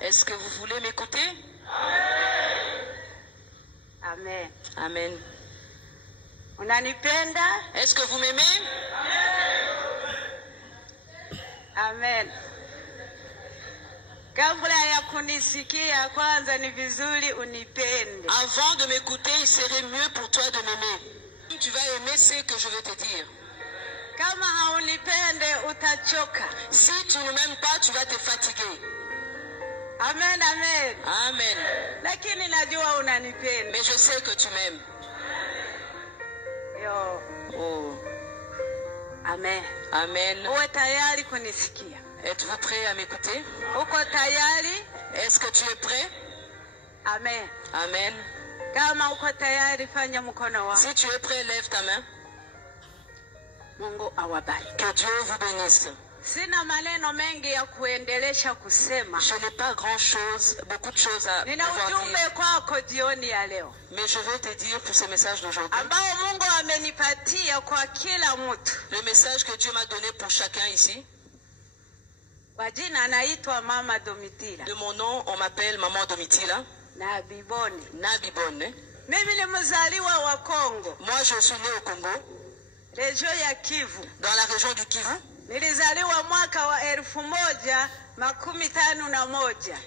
Est-ce que vous voulez m'écouter? Amen. Amen. Unanipenda? Est-ce que vous m'aimez? Amen. Kabla ya kunisikia kwanza ni vizuri unipende. Avant de m'écouter, il serait mieux pour toi de m'aimer. Tu vas aimer ce que je vais te dire. Kama haunipende utachoka. Si tu ne m'aimes pas, tu vas te fatiguer. Amen, amen. Amen. Lakini najua unanipenda. Mais je sais que tu m'aimes. Yo. Oh. Amen. Amen. Uwe tayari kunisikia. Êtes-vous prêt à m'écouter? Uko tayari? Est-ce que tu es prêt? Amen. Amen. Kama uko tayari fanya mkono wako. Si tu es prêt, lève ta main. Mungu awabariki. Que Dieu vous bénisse. Sina maneno mengi ya kuendelesha kusema. Je n'ai pas beaucoup de choses à Nina ujumbe kwako jioni ya leo. Mais je veux te dire pour ce message d'aujourd'hui. Ambao Mungu amenipatia kwa kila mtu. Le message que Dieu m'a donné pour chacun ici. Kwa jina anaitwa Mama Domitila. De mon nom, on m'appelle Maman Domitila. Nabibone. Nabibone. Mimi ni mzaliwa wa Kongo. Moi, je suis né au Congo. Région ya Kivu. Dans la région du Kivu. Nilizaliwa mwaka wa 1951.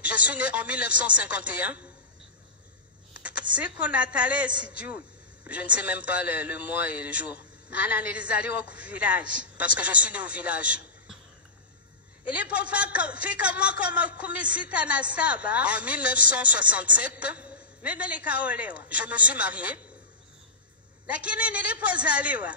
Je suis né en 1951. Siku na tarehe sijui. Je ne sais même pas le mois et le jour. Maana nilizaliwa ku village. Parce que je suis né au village. Ilipofika mwaka wa 67. En 1967. Mimi nikaolewa. Je me suis mariée. Lakini nilipozaliwa.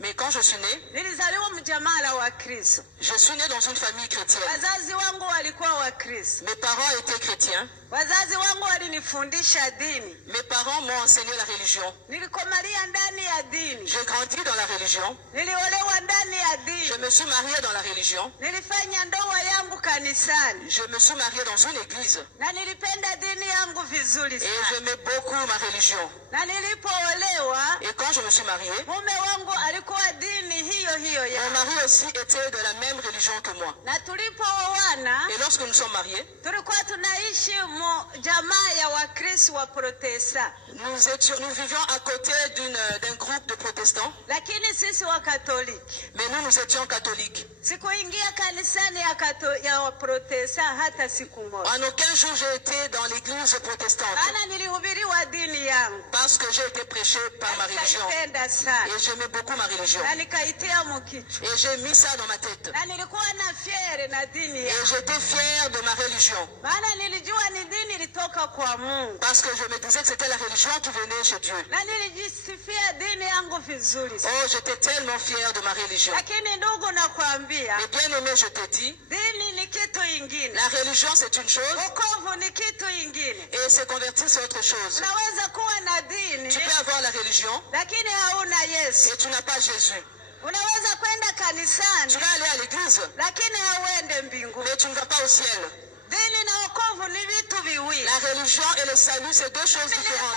Mais quand je suis né, nilizaliwa mjamaa wa Kristo. Je suis né dans une famille chrétienne. Wazazi wangu walikuwa wa Kristo. Mes parents étaient chrétiens. Wazazi wangu walinifundisha dini. Mes parents m'ont enseigné la religion. Nilikomalia ndani ya dini. J'ai grandi dans la religion. Niliolewa ndani ya dini. Je me suis mariée dans la religion. Nilifanya ndoa yangu kanisani. Je me suis mariée dans une église. Na nilipenda dini yangu vizuri sana. Et j'aimais beaucoup ma religion. Na nilipoolewa. Et quand je me suis mariée, mume wangu alikuwa dini hiyo hiyo ya. Mon mari aussi était de la même religion que moi. Na tulipooana. Et lorsque nous sommes mariés, tulikuwa tunaishi jamaa ya Wakristo wa Protesta. Nous vivions à côté d'un groupe de protestants. Lakini sisi wa Katoliki. Mais nous étions catholiques. Sikuingia kanisani ya Protesta hata siku moja. En aucun jour j'ai été dans l'église protestante. Ana nilihubiriwa dini yangu. Parce que j'ai été prêché par ma religion. Et j'aimais beaucoup ma religion. Na nikaitia mukichwa. Et j'ai mis ça dans ma tête. Na nilikuwa na fiere na dini yangu. Et j'étais fière de ma religion. Maana nilijua ni dini ilitoka kwa Mungu. Parce que je me disais que c'était la religion qui venait chez Dieu. Na nilijisifia dini yangu vizuri. Oh, j'étais tellement fière de ma religion. Lakini ndugu nakwambia. Mais bien aimé, je te dis. Dini ni kitu ingine. La religion c'est une chose. Wokovu ni kitu ingine. Et se convertir c'est autre chose. Unaweza kuwa na dini. Tu peux avoir la religion. Lakini hauna Yesu. Et tu n'as pas Jésus. Unaweza kwenda kanisani. Tu vas aller à l'église. Lakini hauende mbinguni. Mais tu ne vas pas au ciel. Dini na wokovu ni vitu viwili. La religion et le salut c'est deux choses différentes.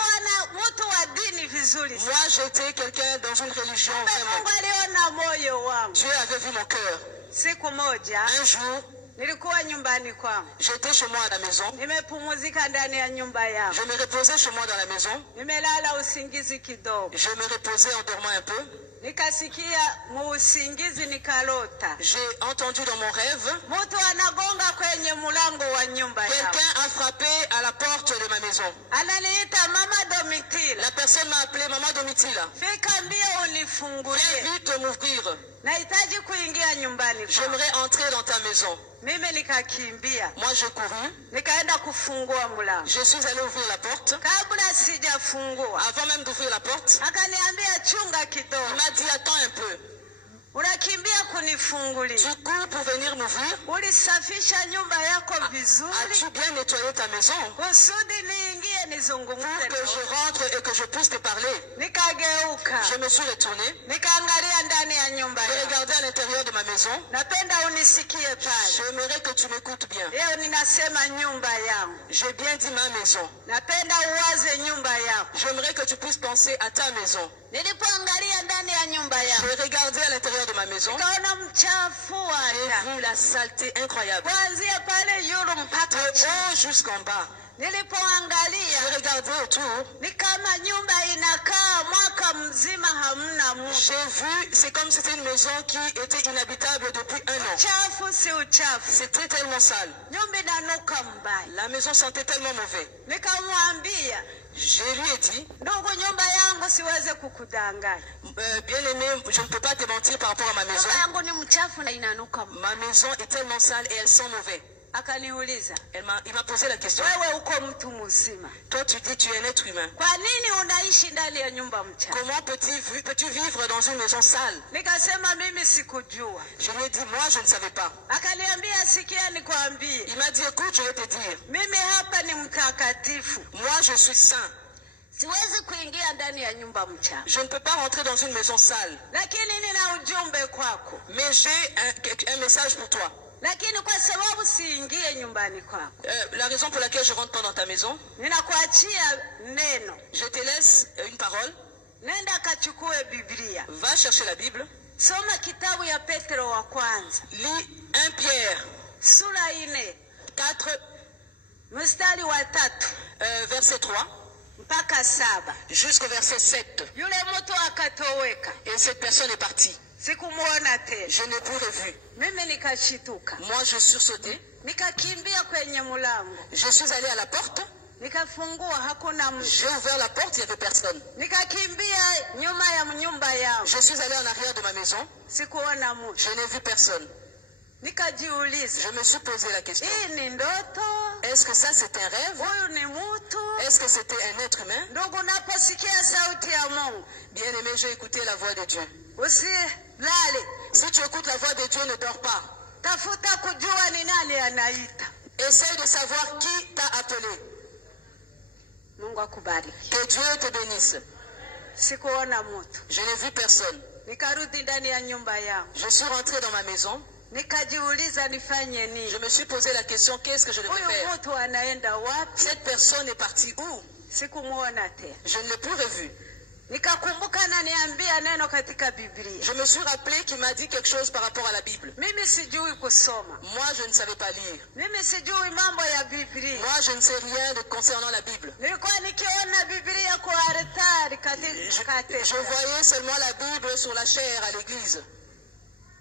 Mtu wa dini vizuri. Moi j'étais quelqu'un dans une religion vraiment. Mungu aliona moyo wangu. Dieu avait vu mon cœur. Siku moja. Un jour. Nilikuwa nyumbani kwangu. J'étais chez moi à la maison. Nimepumzika ndani ya nyumba yangu. Je me reposais chez moi dans la maison. Nimelala usingizi kidogo. Je me reposais en dormant un peu. Nikasikia muusingizi nikalota. J'ai entendu dans mon rêve. Mtu anagonga kwenye mlango wa nyumba yangu. Quelqu'un a frappé à la porte de ma maison. Ananiita Mama Domitila. La personne m'a appelé Maman Domitila. Fika mbio unifungulie. Viens vite m'ouvrir. Nahitaji kuingia nyumbani. J'aimerais entrer dans ta maison. Mimi nikakimbia. Moi je courus. Nikaenda kufungua mlango. Je suis allé ouvrir la porte. Kabla sijafungua. Avant même d'ouvrir la porte. Akaniambia chunga kidogo. Il m'a dit attends un peu. Unakimbia kunifungulia. Tu cours pour venir m'ouvrir. Ulisafisha nyumba yako vizuri. As-tu bien nettoyé ta maison? Kusudi niingie nizungumze. Pour que je rentre et que je puisse te parler. Nikageuka. Je me suis retournée. Nikaangalia ndani ya nyumba J'ai yangu. regardé à l'intérieur de ma maison. Napenda unisikie pale. J'aimerais que tu m'écoutes bien. Leo ninasema nyumba yangu. J'ai bien dit ma maison. Napenda uwaze nyumba yako. J'aimerais que tu puisses penser à ta maison. Nilipoangalia ndani ya nyumba yangu. J'ai regardé à l'intérieur de ma maison. Nikaona mchafu J'ai hata. vu la saleté incroyable. Kuanzia pale yulu mpaka De chini. haut jusqu'en bas. Nilipoangalia J'ai regardé autour. ni kama nyumba inakaa mwaka mzima hamna mtu. J'ai vu, c'est comme si c'était une maison qui était inhabitable depuis 1 an. Uchafu si uchafu. C'était tellement sale. Nyumba inanuka mbaya. La maison sentait tellement mauvais. Nikamwambia, Je lui ai dit, ndugu, nyumba yangu siweze kukudanganya. bien aimé, je ne peux pas te mentir par rapport à ma maison. Nyumba yangu ni mchafu na inanuka mbaya. Ma maison est tellement sale et elle sent mauvais. Akaniuliza, Il m'a posé la question. wewe uko mtu mzima, Toi, tu dis tu es un être humain. kwa nini unaishi ndani ya nyumba mchafu? Comment peux-tu vivre dans une maison sale? Nikasema mimi sikujua. Je lui ai dit, moi, je ne savais pas. Akaniambia, sikia nikwambie, Il m'a dit, écoute, je vais te dire. mimi hapa ni mtakatifu. Moi, je suis saint. Siwezi kuingia ndani ya nyumba mchafu. Je ne peux pas rentrer dans une maison sale. Lakini nina ujumbe kwako. Mais j'ai un message pour toi. Lakini kwa sababu siingie nyumbani kwako, La raison pour laquelle je rentre pas dans ta maison, ninakuachia neno. je te laisse une parole. Nenda kachukue Biblia. Va chercher la Bible. Soma kitabu ya Petro wa kwanza. Lis 1 Pierre Sura 4. 4, Mstari wa 3 verset 3 mpaka 7. jusqu'au verset 7. Yule mtu akatoweka. Et cette personne est partie. Sikumuona tena. Je n'ai plus revu. Mimi nikashituka. Moi, je suis sauté. Nikakimbia kwenye mlango. Je suis allé à la porte. Nikafungua, hakuna mtu. J'ai ouvert la porte, il n'y avait personne. Nikakimbia nyuma ya nyumba yangu. Je suis allé en arrière de ma maison. Sikuona mtu. Je n'ai vu personne. Nikajiuliza, Je me suis posé la question. hii ni ndoto? Est-ce que ça c'est un rêve? Huyu ni mtu? Est-ce que c'était un être humain? Ndugu, unaposikia sauti ya Mungu, Bien aimé, j'ai écouté la voix de Dieu. usilale. Si tu écoutes la voix de Dieu, ne dors pas. Tafuta kujua ni nani anaita. Essaye de savoir qui t'a appelé. Mungu akubariki. Que Dieu te bénisse. Sikuona mtu. Je n'ai vu personne. Nikarudi ndani ya nyumba yangu. Je suis rentré dans ma maison. Nikajiuliza nifanye Je nini? me suis posé la question, qu'est-ce que je devais Huyu faire? mtu anaenda wapi? Cette personne est partie où? Sikumuona tena. Je ne l'ai plus revu. Nikakumbuka ananiambia neno katika Biblia. Je me suis rappelé qu'il m'a dit quelque chose par rapport à la Bible. Mimi sijui kusoma. Moi, je ne savais pas lire. Mimi sijui mambo ya Biblia. Moi, je ne sais rien concernant la Bible. Nilikuwa nikiona Biblia kwa altari katika Je voyais seulement la Bible sur la chair à l'église.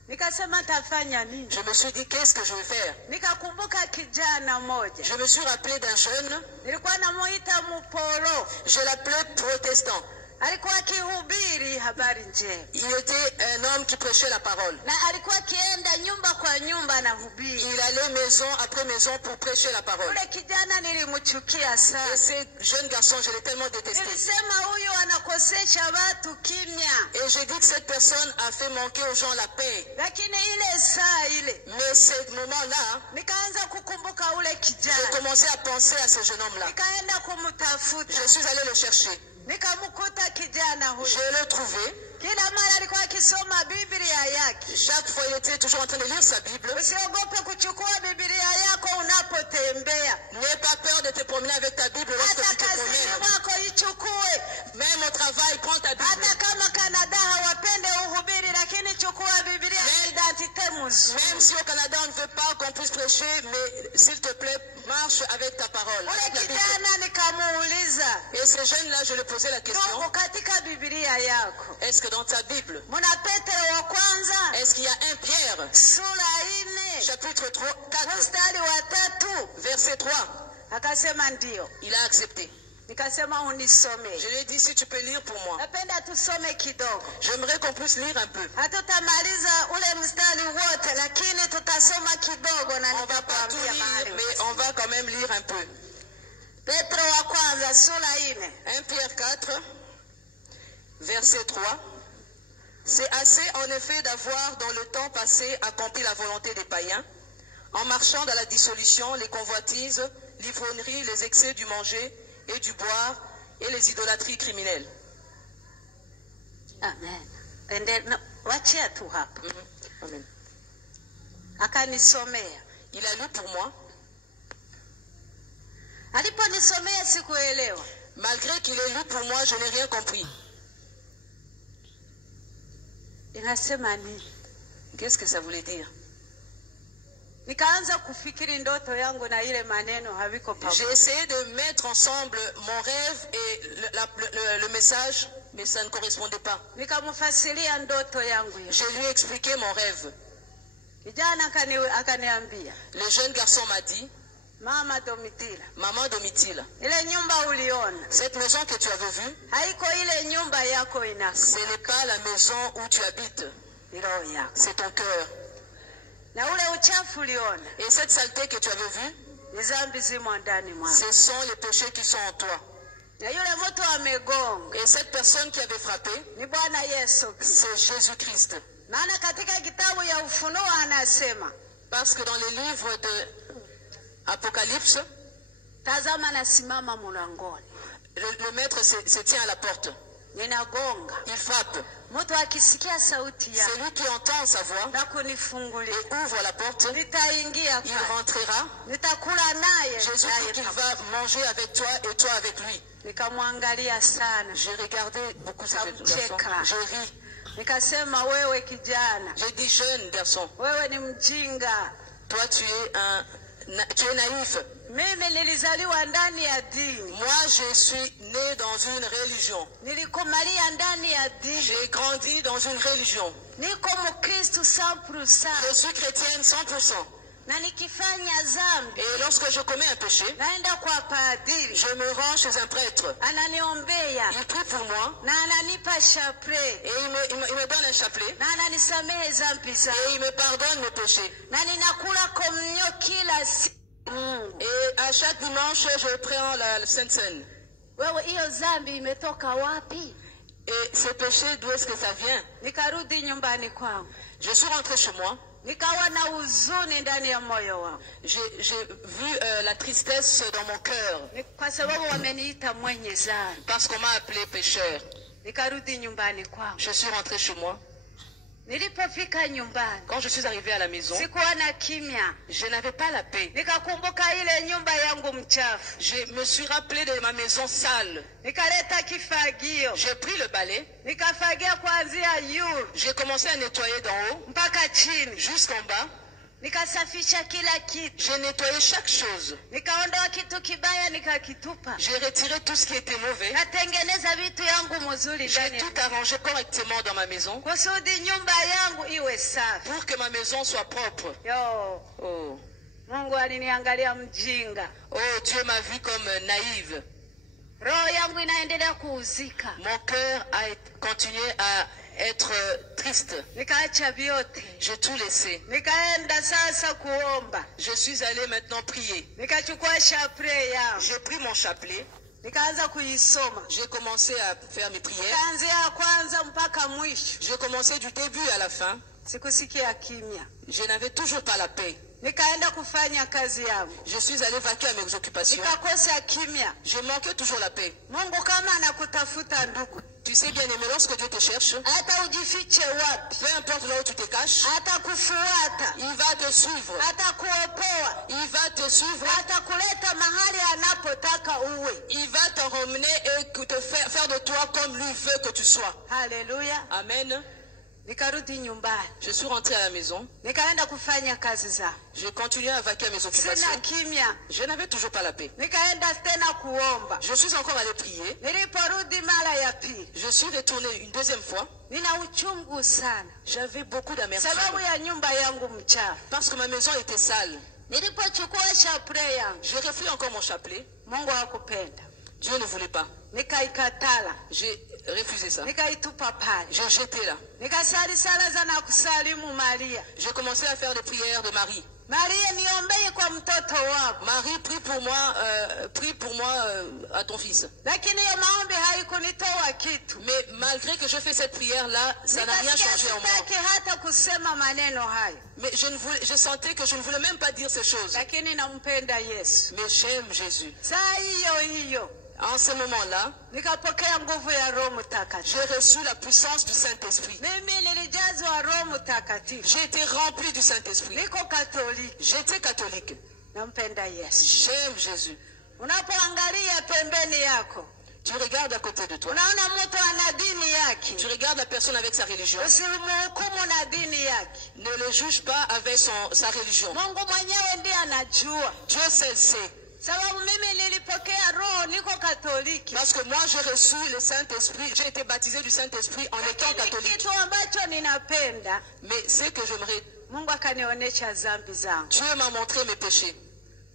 Nikasema tafanya nini? Je me suis dit, qu'est-ce que je vais faire? Nikakumbuka kijana mmoja. Je me suis rappelé d'un jeune, Nilikuwa namuita Mupolo. je l'appelais protestant. Alikuwa akihubiri habari njema. Il était un homme qui prêchait la parole. Na alikuwa akienda nyumba kwa nyumba na hubiri. Il allait maison après maison pour prêcher la parole. Yule kijana nilimchukia Et sana. ce jeune garçon, je l'ai tellement détesté. Nilisema huyu anakosesha watu kimya. Et j'ai dit que cette personne a fait manquer aux gens la paix. Lakini ile saa ile Mais ce moment-là, nikaanza kukumbuka ule j'ai kijana. commencé à penser à ce jeune homme-là. Nikaenda kumtafuta. Je suis allé le chercher. Nikamkuta kijana huyu. Je l'ai trouvé. Kila mara alikuwa akisoma Biblia yake. Chaque fois, il était toujours en train de lire sa Bible. Usiogope kuchukua Biblia yako unapotembea. N'aie pas peur de te promener avec ta Bible lorsque Hata tu te kazini promènes. mwako ichukue. Même au travail, prends ta Bible. Hata kama Kanada hawapende uhubiri, lakini chukua Biblia identite mzuri. Même si au Canada, on ne veut pas qu'on puisse prêcher, mais s'il te plaît, marche avec ta parole. Ule Avec la Bible. kijana nikamuuliza, Et ce jeune-là, je lui posais la question, ndugu, katika Biblia yako est-ce que dans ta Bible, muna Petro wa kwanza est-ce qu'il y a un Pierre, sura 4 chapitre 3, 4, mstari wa 3? verset 3? Akasema ndio. Il a accepté. Nikasema unisomee. Je lui ai dit, si tu peux lire pour moi. Napenda tusome kidogo. J'aimerais qu'on puisse lire un peu. Hatutamaliza ule mstari wote, lakini tutasoma kidogo na On va pas tout nitakwambia lire, mahali. mais on va quand même lire un peu. Petro wa kwanza sura 4 1 Pierre 4, verset 3. C'est assez en effet d'avoir dans le temps passé accompli la volonté des païens, en marchant dans la dissolution, les convoitises, l'ivrognerie, les excès du manger et du boire et les idolâtries criminelles. Amen. Wachia tu hapa. Amen. Akanisomea. Il a lu pour moi. Aliponisomea sikuelewa. Malgré qu'il ait lu pour moi, je n'ai rien compris. Inasema nini? Qu'est-ce que ça voulait dire? Nikaanza kufikiri ndoto yangu na ile maneno haviko pamoja. J'ai essayé de mettre ensemble mon rêve et le message, mais ça ne correspondait pas. Nikamfasiria ndoto yangu hiyo. Je lui ai expliqué mon rêve. Kijana akaniambia. Le jeune garçon m'a dit, Mama Domitila. Maman Domitila, Ile nyumba uliona. cette maison que tu avais vue, Haiko ile nyumba yako ina. ce n'est pas la maison où tu habites, c'est ton cœur. Na ule uchafu uliona. Et cette saleté que tu avais vue, Ni dhambi zimo ndani mwako. ce sont les péchés qui sont en toi. Na yule mtu amegonga. Et cette personne qui avait frappé, Ni Bwana Yesu Kristo. c'est Jésus-Christ. Maana katika kitabu ya Ufunuo anasema, Parce que dans les livres de Apocalypse, tazama nasimama mlangoni. le maître se tient à la porte. Ninagonga. Il frappe. Mtu akisikia sauti yake Celui qui entend sa voix na kunifungulia, et ouvre la porte, nitaingia il pale. rentrera. Nitakula naye. Jésus dit qu'il va manger avec toi et toi avec lui. Nikamwangalia sana. J'ai regardé beaucoup ce garçon. Nikamcheka. J'ai ri. Nikasema wewe kijana, J'ai dit, jeune garçon, wewe ni mjinga. toi tu es naïf. Mimi nilizaliwa ndani ya dini. Moi je suis né dans une religion. Nilikomalia ndani ya dini. J'ai grandi dans une religion. Niko Mkristo 100%. Je suis chrétienne 100%. Na nikifanya dhambi, Et lorsque je commets un péché, naenda kwa padiri. je me rends chez un prêtre. Ananiombea Il prie pour moi na ananipa chapelet et il me donne un chapelet na ananisamehe dhambi zangu. et il me pardonne mes péchés. Na ninakula komunyo kila siku. Et à chaque dimanche, je prends la Sainte Seine. Wewe hiyo dhambi imetoka wapi? Et ce péché, d'où est-ce que ça vient? Nikarudi nyumbani kwangu. Je suis rentré chez moi. Nikawa na huzuni ndani ya moyo wangu. J'ai vu la tristesse dans mon cœur. Kwa sababu wameniita mwenye dhambi. Parce qu'on m'a appelé pécheur. Nikarudi nyumbani kwangu. Je suis rentré chez moi. Nilipofika nyumbani, Quand je suis arrivé à la maison, sikuwa na kimya. je n'avais pas la paix. Nikakumbuka ile nyumba yangu mchafu. Je me suis rappelé de ma maison sale. Nikaleta kifagio. J'ai pris le balai. Nikafagia kuanzia juu J'ai commencé à nettoyer d'en haut mpaka chini. jusqu'en bas. Nikasafisha kila kitu. J'ai nettoyé chaque chose. Nikaondoa kitu kibaya nikakitupa. J'ai retiré tout ce qui était mauvais. Natengeneza vitu yangu mzuri J'ai ndani. tout arrangé correctement dans ma maison Kusudi nyumba yangu iwe safi. pour que ma maison soit propre. Yo, Oh, Mungu aliniangalia mjinga. oh, Dieu m'a vu comme naïve. Roho yangu inaendelea kuuzika. Mon cœur a continué à être triste. Nikaacha vyote. J'ai tout laissé. Nikaenda sasa kuomba. Je suis allé maintenant prier. Nikachukua chapelet yangu. J'ai pris mon chapelet. Nikaanza kuisoma. J'ai commencé à faire mes prières. Kaanzia kwanza mpaka mwisho. J'ai commencé du début à la fin. Sikusikia kimya. Je n'avais toujours pas la paix. Nikaenda kufanya kazi yangu. Je suis allé vaquer à mes occupations. Nikakosa kimya. Je manquais toujours la paix. Mungu kama anakutafuta ndugu, Tu sais bien aimé, lorsque Dieu te cherche, hata ujifiche wapi, peu importe là où tu te caches, atakufuata, il va te suivre. atakuopoa, Il va te suivre. atakuleta mahali anapotaka uwe. Il va te ramener et te faire de toi comme lui veut que tu sois. Haleluya. Amen. Nikarudi nyumbani. Je suis rentré à la maison. Nikaenda kufanya kazi zangu. Je continuais à vaquer à mes Sina occupations. kimya. Je n'avais toujours pas la paix. Nikaenda tena kuomba. Je suis encore allé prier. Niliporudi mara ya pili, Je suis retourné une deuxième fois. nina uchungu sana J'avais beaucoup sababu d'amertume ya nyumba yangu mchafu. parce que ma maison était sale. Nilipochukua chapelet yangu, J'ai refait encore mon chapelet. Mungu hakupenda. Dieu ne voulait pas. Nikaikatala, J'ai refusé ça. nikaitupa pale. J'ai jeté là. Nikasali sala za na kusalimu Maria. J'ai commencé à faire les prières de Marie. Maria, niombee kwa mtoto wako. Marie, prie pour moi à ton fils. Lakini hiyo maombi haikunitoa kitu. Mais malgré que je fais cette prière-là, ça n'a rien changé en moi. Sitaki hata kusema maneno hayo. Mais je sentais que je ne voulais même pas dire ces choses. Lakini nampenda Yesu. Mais j'aime Jésus. Saa hiyo. En ce moment-là, nikapokea nguvu ya Roho Mtakatifu. J'ai reçu la puissance du Saint-Esprit. Mimi nilijazwa Roho Mtakatifu. J'ai été rempli du Saint-Esprit. Niko Katoliki. J'étais catholique. Nampenda Yesu. J'aime Jésus. Unapoangalia pembeni yako, tu regardes à côté de toi. Unaona mtu ana dini yake. Tu regardes la personne avec sa religion. Usimhukumu na dini yake. Ne le juge pas avec sa religion. Mungu mwenyewe ndiye anajua. Dieu seul sait. Sababu mimi nilipokea Roho, niko Katoliki. Parce que moi j'ai reçu le Saint-Esprit, j'ai été baptisé du Saint-Esprit en étant catholique. Kitu ambacho ninapenda, mais ce que j'aimerais, Mungu akanionyesha dhambi zangu. Dieu m'a montré mes péchés.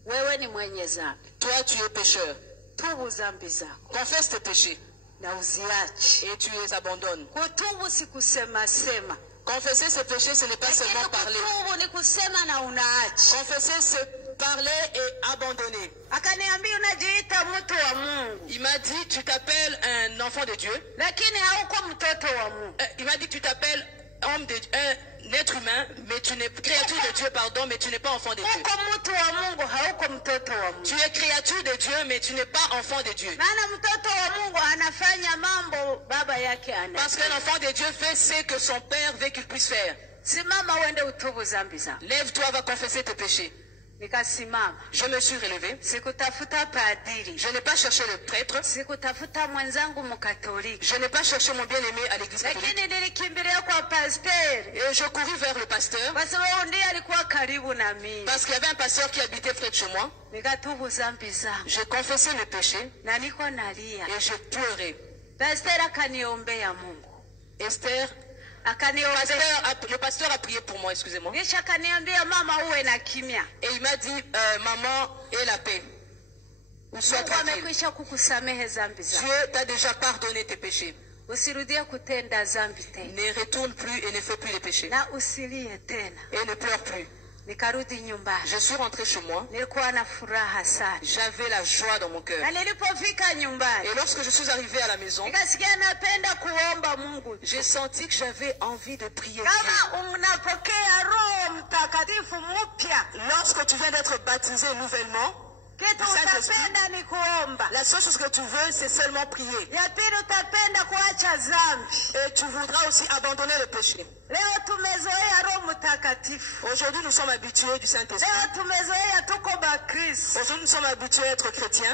Wewe ni mwenye dhambi. Toi tu es pécheur. Tubu dhambi zako. Confesse tes péchés. Na uziache. Et tu les abandonnes. Kutubu si kusema sema. Confesser ses péchés, ce n'est pas seulement parler. Kutubu ni kusema na unaacha. Confesser c'est parler et abandonner. Akaniambia unajiita mtu wa Mungu. Il m'a dit tu t'appelles un enfant de Dieu. Lakini hauko mtoto wa Mungu. Il m'a dit tu t'appelles homme de un être humain, mais tu n'es créature de Dieu, pardon, mais tu n'es pas enfant de Dieu. Tu es créature de Dieu, mais tu n'es pas enfant de Dieu. Parce qu'un enfant de Dieu fait ce que son père veut qu'il puisse faire. Lève-toi, va confesser tes péchés. Je me suis relevé. Je n'ai pas cherché le prêtre. Je n'ai pas cherché mon bien-aimé à l'église catholique. Et je courus vers le pasteur. Parce qu'il y avait un pasteur qui habitait près de chez moi. J'ai confessé mes péchés. Et j'ai pleuré. Esther, le pasteur a prié pour moi, excusez-moi. Et il m'a dit, maman, aie la paix. Ou sois tranquille. Dieu t'a déjà pardonné tes péchés. Ne retourne plus et ne fais plus les péchés. Et ne pleure plus. Je suis rentré chez moi. J'avais la joie dans mon cœur. Et lorsque je suis arrivé à la maison, j'ai senti que j'avais envie de prier. Lorsque tu viens d'être baptisé nouvellement, la seule chose que tu veux, c'est seulement prier. Et tu voudras aussi abandonner le péché. Aujourd'hui, nous sommes habitués du Saint-Esprit. Aujourd'hui, nous sommes habitués à être chrétiens.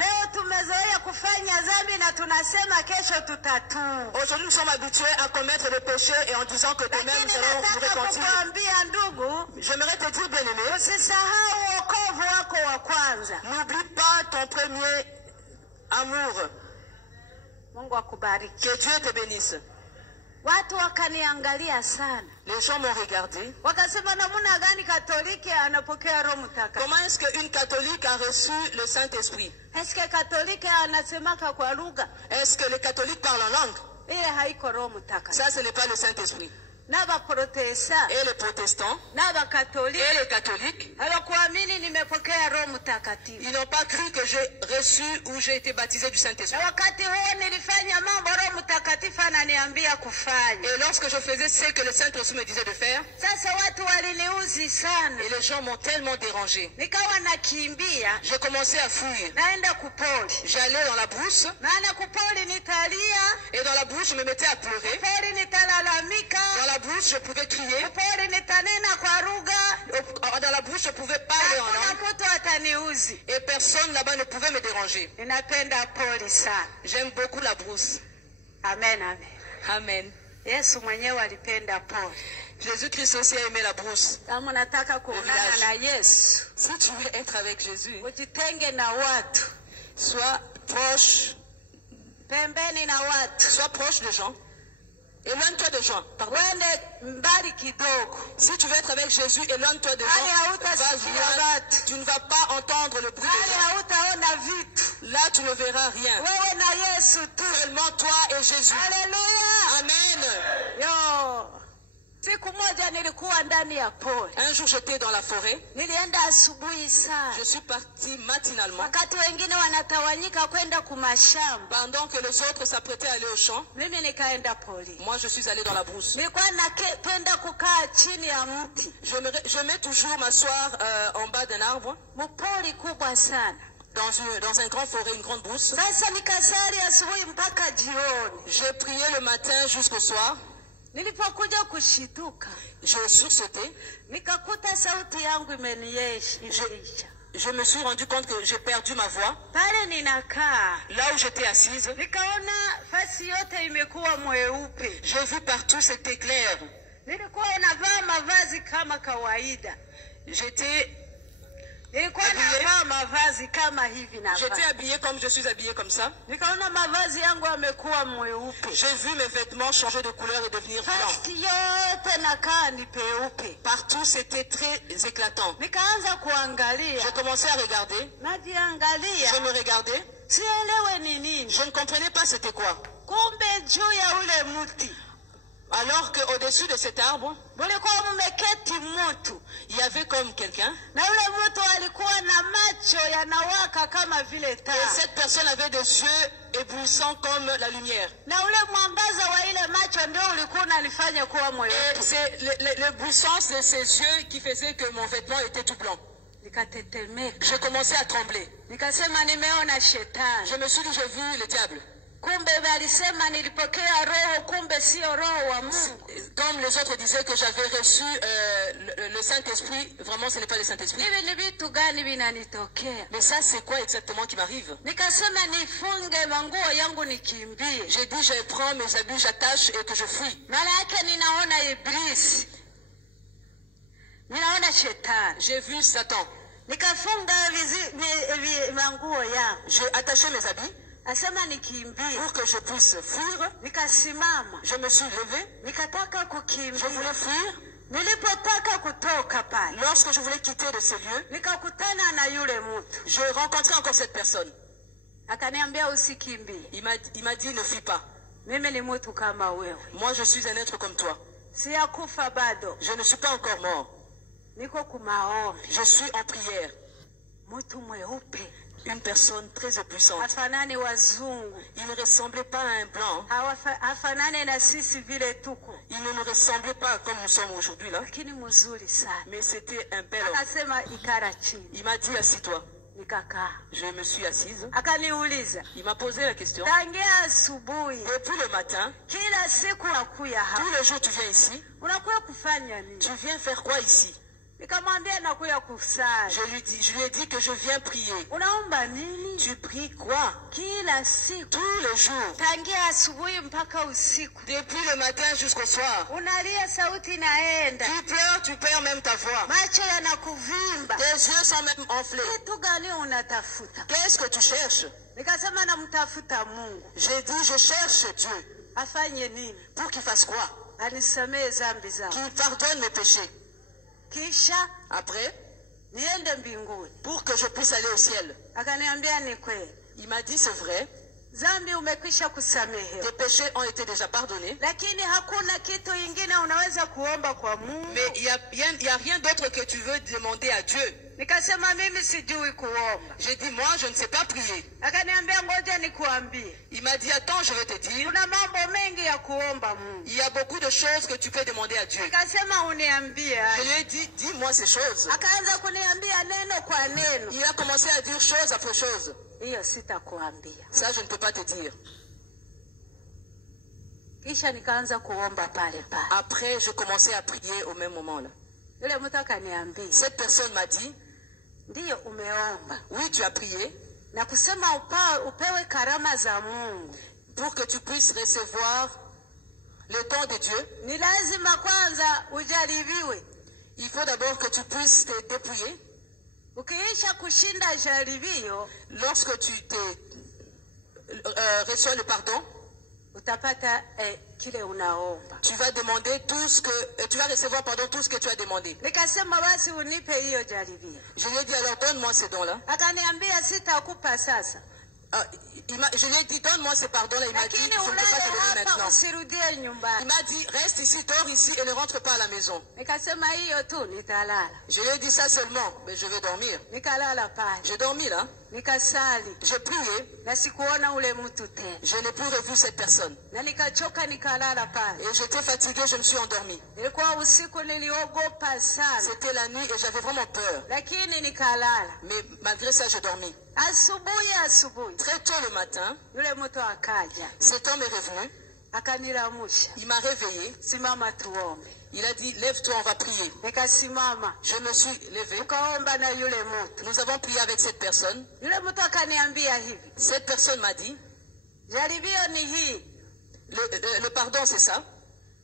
Aujourd'hui, nous sommes habitués à commettre le péché et en disant que demain nous allons nous repentir. J'aimerais te dire, bien-aimé, n'oublie pas ton premier amour. Que Dieu te bénisse. Les gens m'ont regardé. Comment est-ce qu'une catholique a reçu le Saint-Esprit? Est-ce que les catholiques parlent en langue? Ça, ce n'est pas le Saint-Esprit. Et les protestants et les catholiques, ils n'ont pas cru que j'ai reçu ou j'ai été baptisé du Saint-Esprit. Et lorsque je faisais ce que le Saint-Esprit me disait de faire, et les gens m'ont tellement dérangé. J'ai commencé à fuir. J'allais dans la brousse. Et dans la brousse, je me mettais à pleurer. Dans la brousse, je pouvais crier. Dans la brousse, je pouvais parler en langue. Et personne là-bas ne pouvait me déranger. J'aime beaucoup la brousse. Amen, amen. Amen. Jésus-Christ aussi a aimé la brousse. Si tu veux être avec Jésus, sois proche. Sois proche des gens. Éloigne-toi des gens. Pardon. Si tu veux être avec Jésus, éloigne-toi des gens. Tu ne vas pas entendre le bruit des gens. Là, tu ne verras rien. Seulement toi et Jésus. Alléluia. Amen. Siku moja nilikuwa ndani ya pori. Un jour, j'étais dans la forêt. Nilienda asubuhi sana. Je suis parti matinalement. Wakati wengine wanatawanyika kwenda kumashamba. Pendant que les autres s'apprêtaient à aller au champ, Mimi nikaenda pori. moi, je suis allé dans la brousse. Nilikuwa napenda kukaa chini ya mti. J'aimais toujours m'asseoir en bas d'un arbre. Mpori kubwa sana. Dans un grand forêt, une grande brousse. Sasa nikasali asubuhi mpaka jioni. J'ai prié le matin jusqu'au soir. Nilipokuja kushituka, J'ai sursauté. Nikakuta sauti yangu imeniisha. Je me suis rendu compte que j'ai perdu ma voix. Pale ninakaa. Là où j'étais assise, nikaona fasi yote imekuwa mweupe. J'ai vu partout c'était clair. Nilikuwa navaa mavazi kama kawaida. J'étais habillée comme je suis habillée comme ça. Nikaona mavazi yangu yamekuwa mweupe. J'ai vu mes vêtements changer de couleur et devenir blancs. Yote nakaa ni peupe. Partout c'était très éclatant. Nikaanza kuangalia. J'ai commencé à regarder. Najiangalia. Je me regardais. Sielewe ni nini. Je ne comprenais pas c'était quoi. Kumbe juu ya ule mti. Alors qu'au-dessus de cet arbre, il y avait comme quelqu'un. Et cette personne avait des yeux éblouissants comme la lumière. Et c'est l'éblouissance de ses yeux qui faisait que mon vêtement était tout blanc. J'ai commencé à trembler. Je me suis dit, j'ai vu le diable. Comme les autres disaient que j'avais reçu le Saint-Esprit, vraiment ce n'est pas le Saint-Esprit. Mais ça c'est quoi exactement qui m'arrive? J'ai dit je prends mes habits, j'attache et que je fuis. J'ai vu Satan. J'ai attaché mes habits. Pour que je puisse fuir, je me suis levé. Je voulais fuir. Lorsque je voulais quitter de ce lieu, je rencontrais encore cette personne. Il m'a dit ne fuis pas. Moi je suis un être comme toi. Je ne suis pas encore mort. Je suis en prière. Une personne très puissante. Il ne ressemblait pas à un blanc. Il ne nous ressemblait pas comme nous sommes aujourd'hui là. Mais c'était un bel homme. Il m'a dit assis-toi. Je me suis assise. Il m'a posé la question. Depuis le matin, tous les jours tu viens ici. Tu viens faire quoi ici? Je lui ai dit que je viens prier. Tu pries quoi? Tous les jours. Depuis le matin jusqu'au soir. Tu perds même ta voix. Tes yeux sont même enflés. Qu'est-ce que tu cherches? J'ai dit je cherche Dieu. Pour qu'il fasse quoi? Qu'il pardonne mes péchés. Après, pour que je puisse aller au ciel. Il m'a dit c'est vrai. Tes péchés ont été déjà pardonnés. Mais il n'y a rien d'autre que tu veux demander à Dieu. J'ai dit moi je ne sais pas prier. Il m'a dit attends je vais te dire. Il y a beaucoup de choses que tu peux demander à Dieu. Je lui ai dit dis-moi ces choses. Il a commencé à dire chose après chose. Ça je ne peux pas te dire. Après je commençais à prier au même moment là. Cette personne m'a dit oui tu as prié pour que tu puisses recevoir le don de Dieu. Il faut d'abord que tu puisses te dépouiller. Lorsque tu reçois le pardon, tu vas demander tout ce que tu vas recevoir tout ce que tu as demandé. Je lui ai dit alors donne-moi ces dons là. Je lui ai dit, donne-moi ce pardon-là. Il m'a dit, je ne peux pas te donner maintenant. usirudie nyumbani. Il m'a dit, reste ici, dors ici et ne rentre pas à la maison. Nikasema hiyo tu nitalala. Je lui ai dit ça seulement, mais je vais dormir. Nikalala pale. J'ai dormi là. Nikasali. J'ai prié. Na sikuona ule mtu tena. Je n'ai plus revu cette personne. Na nikachoka nikalala pale. Et j'étais fatiguée, je me suis endormie. Ilikuwa usiku niliogopa sana. C'était la nuit et j'avais vraiment peur. Lakini nikalala. Mais malgré ça, j'ai dormi. Asubuhi. Très tôt le matin, Yule mtu akaja. cet homme est revenu. Akaniramusha. Il m'a réveillée. Simama tuombe. Il a dit, lève-toi, on va prier. Nikasimama. Je me suis levée. Tukaomba na yule mtu. Nous avons prié avec cette personne. Yule mtu akaniambia hivi. Cette personne m'a dit, Jaribio ni hii. le pardon c'est ça.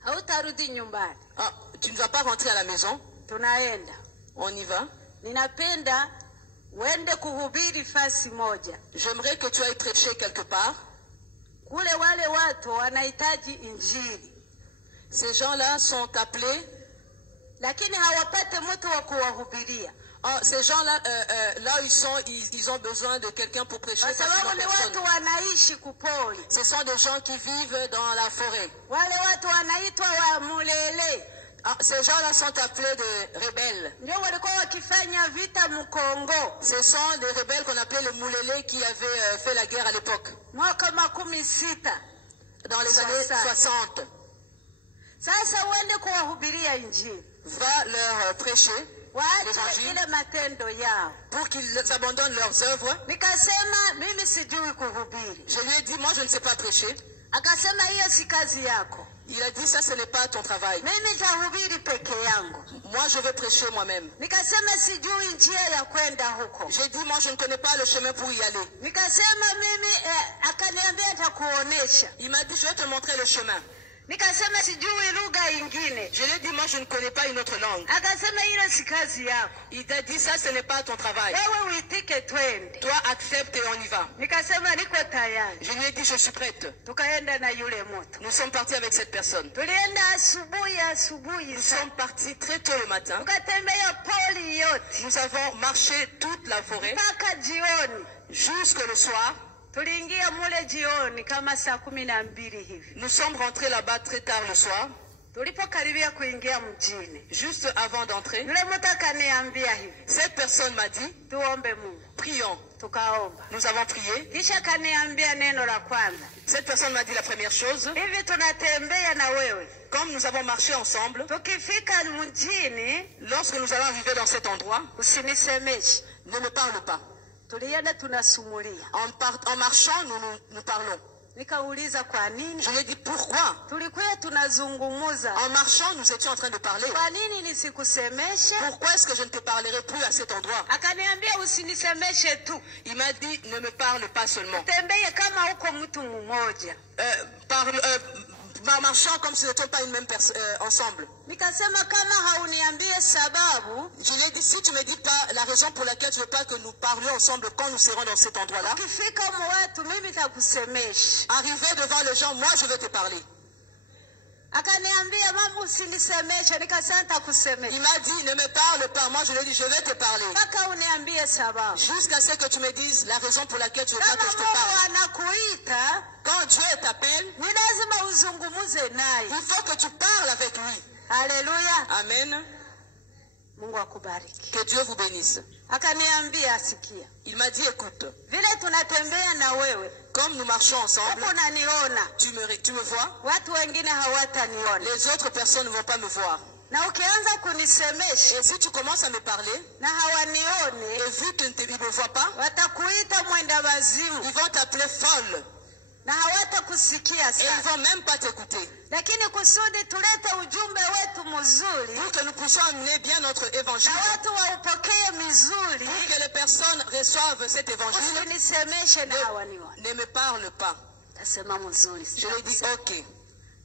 Hautarudi nyumbani. Ah, tu ne vas pas rentrer à la maison. Tunaenda. On y va. Ninapenda uende kuhubiri fasi moja. J'aimerais que tu ailles prêcher quelque part. Kule wale watu wanahitaji injili. Ces gens-là sont appelés. Lakini hawapate mtu wa kuwahubiria. Ah, ces gens-là, là où ils sont, ils ont besoin de quelqu'un pour prêcher. Kwa sababu ni watu wanaishi kupoli. Ce sont des gens qui vivent dans la forêt. Wale watu wanaitwa wa mulele. Ah, ces gens-là sont appelés des rebelles. Ndio walikuwa wakifanya vita Mkongo. Ce sont des rebelles qu'on appelait les Moulélés qui avaient fait la guerre à l'époque. Mwaka 60. Dans les années 60. Sasa uende kuwahubiria injili. Va leur prêcher waache ile matendo yao. Pour qu'ils abandonnent leurs œuvres. Nikasema mimi sijui kuhubiri. Je lui ai dit, moi je ne sais pas prêcher. Akasema hiyo si kazi yako. Il a dit, ça ce n'est pas ton travail. Mimi nitahubiri peke yangu. Moi je vais prêcher moi-même. Nikasema sijui njia ya kwenda huko. J'ai dit, moi je ne connais pas le chemin pour y aller. Nikasema mimi akaniambia nitakuonesha. Il m'a dit, je vais te montrer le chemin. Nikasema sijui lugha ingine. Je lui ai dit, moi je ne connais pas une autre langue. Akasema ile si kazi yako. Il t'a dit, ça ce n'est pas ton travail. Wewe uitike twende. Toi accepte et on y va. Nikasema niko tayari. Je lui ai dit, je suis prête. Tukaenda na yule mtu. Nous sommes partis avec cette personne. Tulienda asubuhi. Nous sommes partis très tôt le matin. Tukatembea poli yote. Nous avons marché toute la forêt. Mpaka jioni. Jusque le soir. Tuliingia mule jioni kama saa 12 hivi. Nous sommes rentrés là-bas très tard le soir. Tulipokaribia kuingia mjini. Juste avant d'entrer. Yule mtu akaniambia hivi. Cette personne m'a dit, tuombe Mungu. Prions. Tukaomba. Nous avons prié. Kisha akaniambia neno la kwanza. Cette personne m'a dit la première chose. Hivi tunatembea na wewe. Comme nous avons marché ensemble. Tukifika mjini, lorsque nous allons arriver dans cet endroit, usinisemeshe. Ne me parle pas. Tulienda tunasumulia. En marchant, nous parlons. Nikauliza kwa nini? Je lui ai dit pourquoi. Tulikuwa tunazungumuza. En marchant, nous étions en train de parler. Kwa nini nisikusemeshe? Pourquoi est-ce que je ne te parlerai plus à cet endroit? Akaniambia usinisemeshe tu. Il m'a dit ne me parle pas seulement. Tembeye kama uko mtu mmoja. Marchant comme si nous n'étions pas une même personne ensemble. Nikasema kama hauniambie sababu. Je lui ai dit si tu me dis pas la raison pour laquelle tu veux pas que nous parlions ensemble quand nous serons dans cet endroit-là. Ukifika mwatu mimi nitakusemesha. Arrivé devant les gens, moi je vais te parler. Akaniambia mama usinisemeshe, nikasema nitakusemesha. Il m'a dit ne me parle pas, moi je lui ai dit je vais te parler. Mpaka uniambie sababu. Jusqu'à ce que tu me dises la raison pour laquelle tu veux pas que je te parle. Anakuita, quand Dieu t'appelle, ni lazima uzungumuze naye. Il faut que tu parles avec lui. Alléluia. Amen. Mungu akubariki. Que Dieu vous bénisse. Akaniambia asikia. Il m'a dit écoute. Vile tunatembea na wewe. Comme nous marchons ensemble. Unaniona. Tu me vois. Watu wengine hawataniona. Les autres personnes ne vont pas me voir. Na ukianza kunisemesha. Et si tu commences à me parler. Na hawanione. Et vu qu'ils ne me voient pas. Watakuita mwenda wazimu. Ils vont t'appeler folle. Na hawatakusikia sana. Et ils vont même pas t'écouter. Lakini kusudi tulete ujumbe wetu mzuri. Pour que nous puissions amener bien notre évangile. Na watu waupokee mzuri. Pour que les personnes reçoivent cet évangile. Usinisemeshe na hawaniona. Ne me parle pas. Tasema mzuri. Je lui ai dit ok.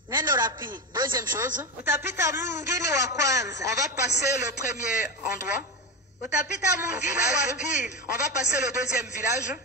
Neno la pili. Deuxième chose. Utapita mwingine wa kwanza. On va passer le premier endroit. Utapita mwingine wa pili. On va passer le deuxième village.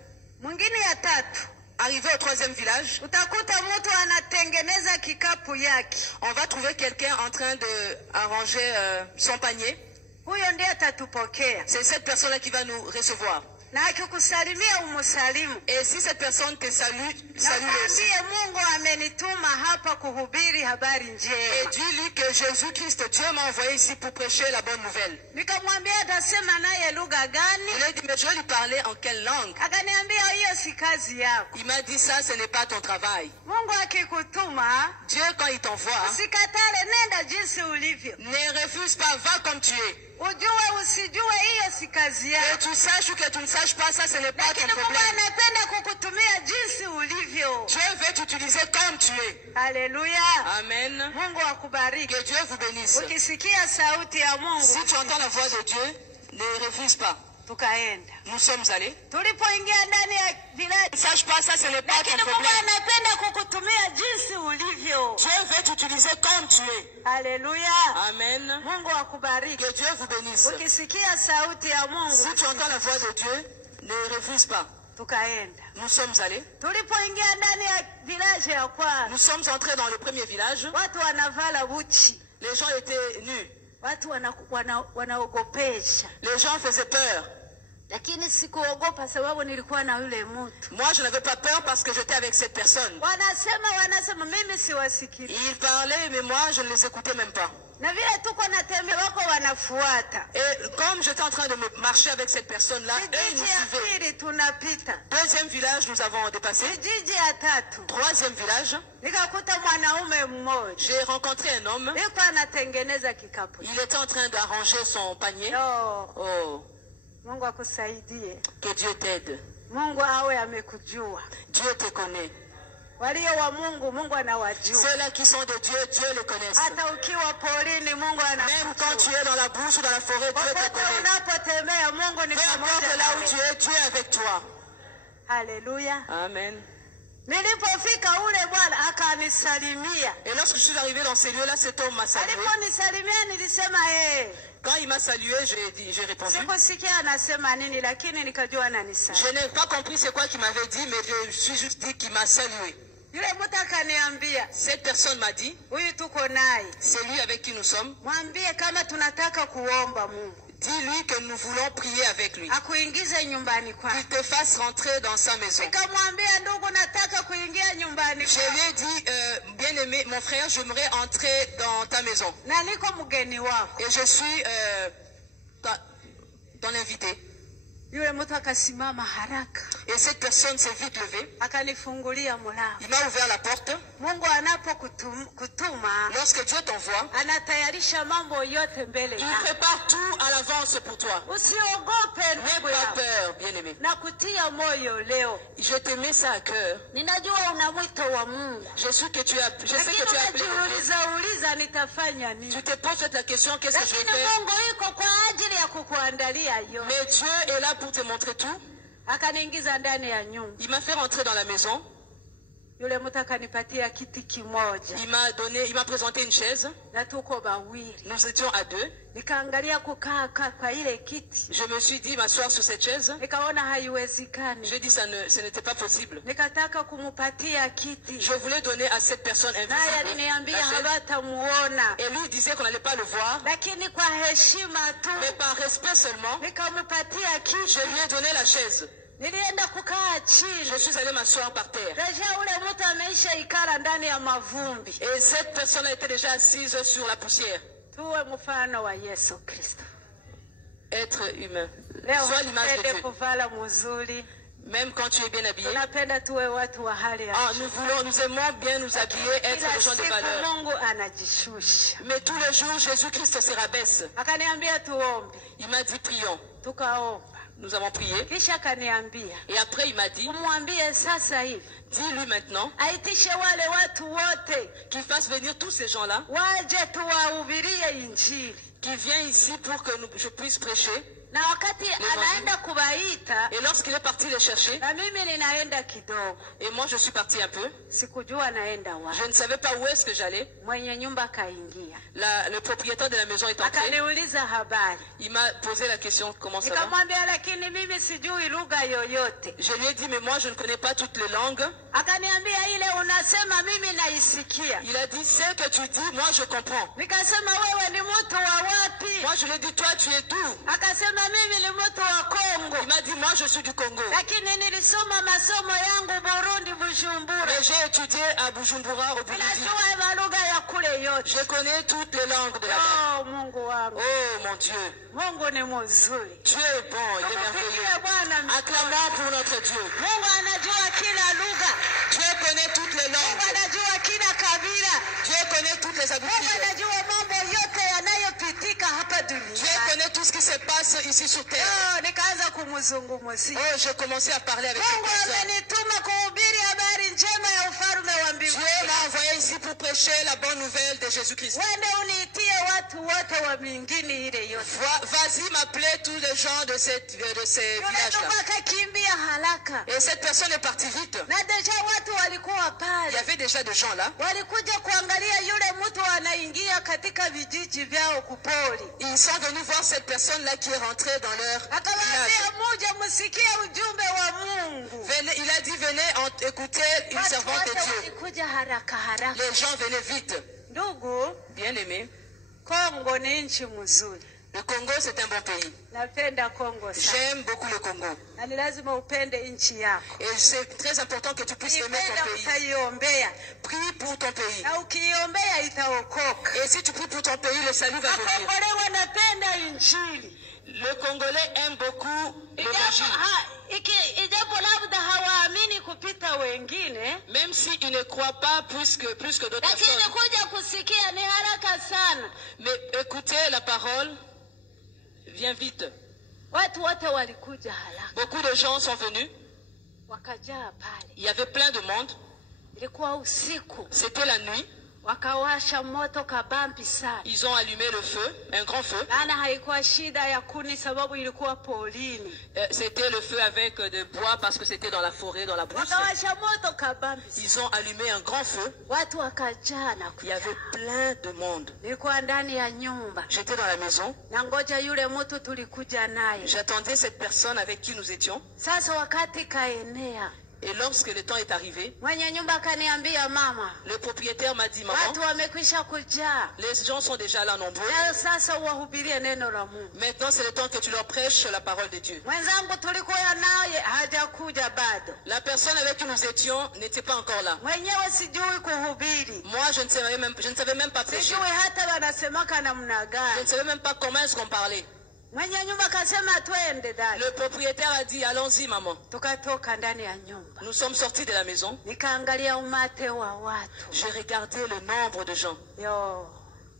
Mwingine ya tatu. Arrivé au troisième village, utakuta mtu anatengeneza kikapu yake. On va trouver quelqu'un en train de arranger son panier. Huyo ndiye atatupokea. C'est cette personne-là qui va nous recevoir. Na akikusalimia umusalimu. Et si cette personne te salue, salue aussi. Mungu amenituma hapa kuhubiri habari njema. Et dis-lui que Jésus-Christ, Dieu m'a envoyé ici pour prêcher la bonne nouvelle. Nikamwambia atasema naye lugha gani? Il a dit, mais je vais lui parler en quelle langue? Akaniambia hiyo si kazi yako. Il m'a dit, ça, ce n'est pas ton travail. Mungu akikutuma, Dieu, quand il t'envoie, usikatale, nenda jinsi ulivyo. ne refuse pas, va comme tu es. Ujue usijue hiyo si kazi yako. Que tu saches ou que tu ne saches pas, ça, ce n'est pas ton Lakini Mungu problème. anapenda kukutumia jinsi ulivyo. Dieu veut t'utiliser comme tu es. Haleluya. Amen. Mungu akubariki. Que Dieu vous bénisse. Ukisikia sauti ya Mungu, Si tu entends la voix de Dieu, ne refuse pas. tukaenda. Nous sommes allés. Tulipoingia ndani ya village, Ne sache pas, ça, ce n'est pas ton lakini Mungu problème. anapenda kukutumia jinsi ulivyo. Dieu veut t'utiliser comme tu es. Haleluya. Amen. Mungu akubariki. Que Dieu vous bénisse. Ukisikia sauti ya Mungu, Si tu entends la voix de Dieu, ne refuse pas. tukaenda. Nous sommes allés. Tulipoingia ndani ya village ya kwanza, Nous sommes entrés dans le premier village. watu wanavala buchi. Les gens étaient nus. Watu wanaogopesha. Les gens faisaient peur. Lakini sikuogopa sababu nilikuwa na yule mtu. Moi, je n'avais pas peur parce que j'étais avec cette personne. Wanasema mimi siwasikii. Ils parlaient, mais moi, je ne les écoutais même pas. Na vile tuko na tembe wako wanafuata. Et comme j'étais en train de marcher avec cette personne-là, eux, ils nous suivaient. Tunapita. Deuxième village, nous avons dépassé. Kijiji ya tatu. Troisième village, Nikakuta mwanaume mmoja. j'ai rencontré un homme. Yuko anatengeneza kikapu. Il était en train d'arranger son panier. Oh, Oh, Mungu akusaidie. que Dieu t'aide. Mungu awe amekujua. Dieu te connaît. Walio wa Mungu, Mungu anawajua. Ceux-là qui sont de Dieu, Dieu les connaît. Hata ukiwa porini, Mungu Même quand tu anakujua. es dans la bouche ou dans la forêt, Dieu te Popote connaît. unapotembea, Mungu ni Peu importe pamoja là où tu nawe. es, Dieu est avec toi. Haleluya. Amen. Nilipofika ule bwana akanisalimia. Et lorsque je suis arrivé dans ces lieux-là, cet homme m'a salué. Aliponisalimia nilisema Quand il m'a salué, j'ai répondu. sikusikia anasema nini, lakini nikajua ananisalimia. Je n'ai pas compris c'est quoi qu'il m'avait dit, mais je suis juste dit qu'il m'a salué. Yule mtu akaniambia, Cette personne m'a dit, huyu tuko naye, c'est lui avec qui nous sommes. mwambie kama tunataka kuomba Mungu Dis-lui que nous voulons prier avec lui. akuingize nyumbani Qu'il kwake. te fasse rentrer dans sa maison. Nikamwambia, ndugu, nataka kuingia nyumbani Je kwako lui ai dit, bien-aimé, mon frère, j'aimerais entrer dans ta maison. na niko mgeni wako. Et je suis ton invité. Yule mtu akasimama haraka Et cette personne s'est vite levée. akanifungulia mlango. Il m'a ouvert la porte. Mungu anapokutuma Lorsque Dieu t'envoie, anatayarisha mambo yote mbele il yako. prépare tout à l'avance pour toi. Usiogope N'aie ndugu pas yangu, peur, bien-aimé. na kutia moyo leo. Je te mets ça à cœur. Ninajua una mwito wa Mungu, Je sais que tu as appelé de Dieu. unajiuliza nitafanya Tu nini, te poses la question, qu'est-ce que je vais lakini faire? Mungu yuko kwa ajili ya kukuandalia yote. Mais Dieu est là pour te montrer tout. Akaniingiza ndani ya nyumba. Il m'a fait rentrer dans la maison. Yule mtu akanipatia kiti kimoja Il m'a présenté une chaise. na tuko wawili. Nous étions à deux. Nikaangalia kukaa kwa ile kiti, Je me suis dit m'asseoir sur cette chaise. nikaona haiwezekani. J'ai dit ce n'était pas possible. Nikataka kumupatia kiti, Je voulais donner à cette personne naye invisible aliniambia la chaise. hawatamuona, Et lui disait qu'on n'allait pas le voir. lakini kwa heshima tu Mais par respect seulement, nikamupatia kiti. je lui ai donné la chaise. Nilienda kukaa Je chini. suis allé m'asseoir par terre. Deja ule mtu ameisha ikala ndani ya mavumbi. Et cette personne était déjà assise sur la poussière. Tuwe mfano wa Yesu Kristo. Être humain. Leo Sois l'image de tupende Dieu. kuvala mzuri. Même quand tu es bien habillé. Tunapenda tuwe watu wa hali ya Ah, nous aimons bien nous habiller, être kila des gens de siku valeur. Mungu anajishusha. Mais tous les jours, Jésus-Christ se rabaisse. Akaniambia tuombe. Il m'a dit, prions. Tukaomba. Nous avons prié. Kisha akaniambia, Et après, il m'a dit, umwambie sasa hivi dis-lui maintenant aitishe wale watu wote qu'il fasse venir tous ces gens-là, waje tuwahubirie Injili. qui viennent ici pour que je puisse prêcher. Na wakati anaenda kuwaita, Et lorsqu'il est parti les chercher, na mimi ninaenda kidogo. et moi je suis parti un peu, Sikujua naenda wapi. je ne savais pas où est-ce que j'allais. Mwenye nyumba kaingia. Le propriétaire de la maison est entré. Akaniuliza habari. Il m'a posé la question, comment ça va? Nikamwambia lakini mimi sijui lugha yoyote. Je lui ai dit, mais moi je ne connais pas toutes les langues. Akaniambia ile unasema mimi naisikia. Il a dit, ce que tu dis, moi je comprends. Nikasema wewe ni mtu wa wapi? Moi je lui ai dit, toi tu es d'où? Akasema akasema mimi ni mtu wa Kongo. Il m'a dit, moi je suis du Congo. Lakini nilisoma masomo yangu Burundi Bujumbura. Mais j'ai étudié à Bujumbura au Burundi. Najua lugha ya kule yote. Je connais toutes les langues de là-bas. Oh Mungu wangu. Oh mon Dieu. Mungu ni mzuri. Dieu est bon, il est merveilleux. Acclamons pour notre Dieu. Mungu anajua kila lugha. Dieu connaît toutes les langues. Mungu anajua kila kabila. Dieu connaît toutes les Mungu habitudes. anajua mambo yote yanayopitika hapa duniani. Dieu connaît tout ce qui se passe ici sur terre. Oh, nikaanza kumzungumzia. Oh, j'ai commencé à parler avec cette Mungu personne. amenituma kuhubiri habari njema ya ufalme wa mbinguni. Dieu m'a envoyé ici pour prêcher la bonne nouvelle de Jésus-Christ. Wende uniitie watu wote wa mingine ile yote. Vas-y m'appeler tous les gens de ces villages-là. Akakimbia haraka. Et cette personne est partie vite. Na deja watu walikuwa Il y pale. avait déjà des gens là. Walikuja kuangalia yule mtu anaingia katika vijiji vyao kupoli. Ils sont venus voir cette personne-là qui est rentrée dans leur village. Akawaambia mmoja msikie ujumbe wa Mungu. Il a dit venez écouter une servante de Dieu. Walikuja haraka haraka. Les gens venaient vite. Ndugu, Bien-aimés, Kongo ni nchi mzuri. le Congo c'est un bon pays. Napenda Kongo sana. J'aime beaucoup le Congo. Na ni lazima upende nchi yako. Et c'est très important que tu puisses aimer Ukipenda ton pays. utaiombea. Prie pour ton pays. Na ukiiombea itaokoka. Et si tu pries pour ton pays, le salut va venir. Wakongole wanapenda injili. Le Congolais aime beaucoup l'évangile. Ijapo labda hawaamini kupita wengine, Même s'ils ne croient pas plus que d'autres lakini personnes. kuja kusikia ni haraka sana. Mais écoutez la parole, vient vite. Watu wote walikuja haraka. Beaucoup de gens sont venus. Wakajaa pale. Il y avait plein de monde. Ilikuwa usiku. C'était la nuit. Wakawasha moto kabambi sana. Ils ont allumé le feu, un grand feu. Maana haikuwa shida ya kuni sababu ilikuwa polini. C'était le feu avec des bois parce que c'était dans la forêt, dans la brousse. Wakawasha moto kabambi sana. Ils ont allumé un grand feu. Watu wakajaa na Il y avait plein de monde. nilikuwa ndani ya nyumba. J'étais dans la maison. Na ngoja yule mtu tulikuja naye. J'attendais cette personne avec qui nous étions. Sasa wakati kaenea. Et lorsque le temps est arrivé, Mwenye nyumba akaniambia mama, le propriétaire m'a dit, maman, watu wamekwisha kujaa. les gens sont déjà là nombreux. Leo sasa uwahubirie neno la Mungu. Maintenant, c'est le temps que tu leur prêches la parole de Dieu. Mwenzangu tulikuwa naye hajakuja bado. La personne avec qui nous étions n'était pas encore là. Mwenyewe sijui kuhubiri. Moi, je ne savais même pas prêcher. Sijui hata wanasemaka namna Je ne gani. savais même pas comment est-ce qu'on parlait. Mwenye nyumba akasema twende dada. Le propriétaire a dit, allons-y, maman. Tukatoka ndani ya nyumba. Nous sommes sortis de la maison. Nikaangalia umate wa watu. J'ai regardé le nombre de gens. Yo.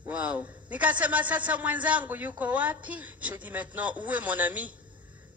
Waouh. Nikasema sasa mwenzangu yuko wapi? J'ai dit maintenant, où est mon ami?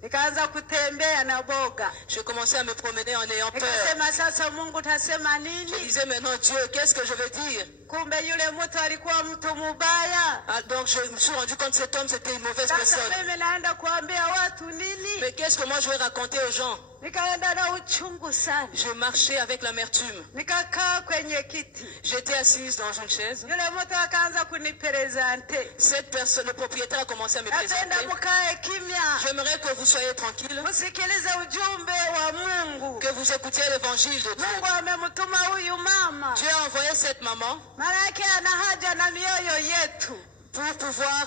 Nikaanza kutembea na boga. Je commençais à me promener en ayant peur. Nikasema sasa Mungu tasema Je nini? disais maintenant, Dieu, qu'est-ce que je vais dire? Kumbe yule mtu alikuwa mtu mubaya. Ah, donc je me suis rendu compte que cet homme c'était une mauvaise Sasa personne. mimi naenda kuambia watu nini? Mais qu'est-ce que moi je vais raconter aux gens? Nikaenda na uchungu sana. Je marchais avec l'amertume. Nikakaa kwenye kiti. J'étais assise dans une chaise. Yule mtu akaanza kunipresente. Cette personne, le propriétaire a commencé à me Napenda présenter. mkae kimya. J'aimerais que vous soyez tranquille, Msikilize ujumbe wa Mungu. que vous écoutiez l'évangile de Dieu. Mungu amemtuma huyu mama. Dieu a envoyé cette maman Maana yake ana haja na mioyo yetu. pour pouvoir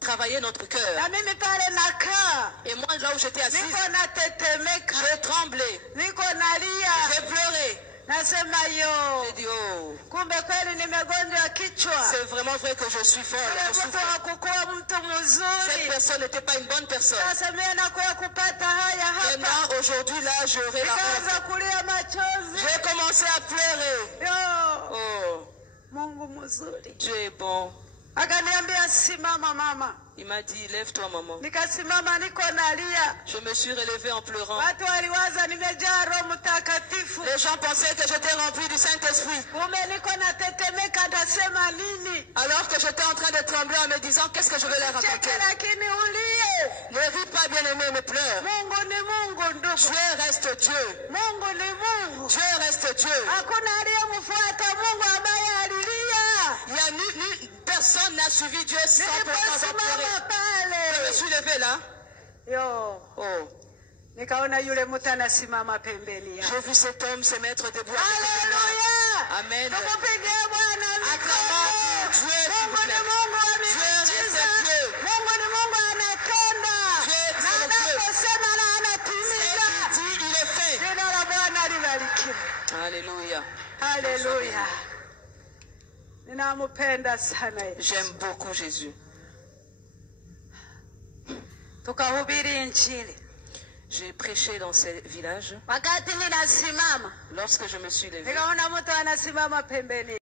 travailler notre cœur. Na mimi pale nakaa. Et moi, là où j'étais assise, Niko natetemeka. j'ai tremblé, Niko nalia. j'ai pleuré. Nasema yo. J'ai dit, oh, Kumbe kweli nimegonjwa kichwa. c'est vraiment vrai que je suis folle. Yule Je suis mtu folle. hakukuwa mtu Cette mzuri. personne n'était pas une bonne personne. Sasa mimi nakuya kupata haya hapa. Maintenant, aujourd'hui, là, j'aurai la honte. Nikaanza kulia machozi. J'ai commencé à pleurer. Yo. Oh, Mungu mzuri. Dieu est bon. Akaniambia simama mama. Il m'a dit, lève-toi, maman. Nikasimama niko nalia. Je me suis relevée en pleurant. Watu waliwaza nimejaa Roho Mtakatifu. Les gens pensaient que j'étais remplie du Saint-Esprit. Kumbe niko natetemeka nasema nini? Alors que j'étais en train de trembler en me disant, qu'est-ce que je vais leur raconter? Cheke lakini ulie. Ne ris pas, bien-aimé, ne pleure. Mungu ni Mungu ndugu. Dieu reste Dieu. Mungu ni Mungu. Dieu reste Dieu. Hakuna aliyemfuata Mungu ambaye alilia. Il y a personne n'a suivi Dieu sans pourtant avoir pleuré. Niliposimama Je me pale. suis levée là. Yo. Oh, Nikaona yule mtu anasimama pembeni yangu. j'ai vu cet homme se mettre debout. Haleluya. Amen. Tumupigie Bwana Acclamons mikono. Dieu, s'il vous Mungu ni plaît. Mungu wa Dieu reste miujiza. Dieu. Mungu ni Mungu anatenda. Haleluya. Ninamupenda sana Yesu. J'aime beaucoup Jésus. Tukahubiri injili. J'ai prêché dans ces villages. Wakati ninasimama, Lorsque je me suis levée, nikaona mtu anasimama pembeni.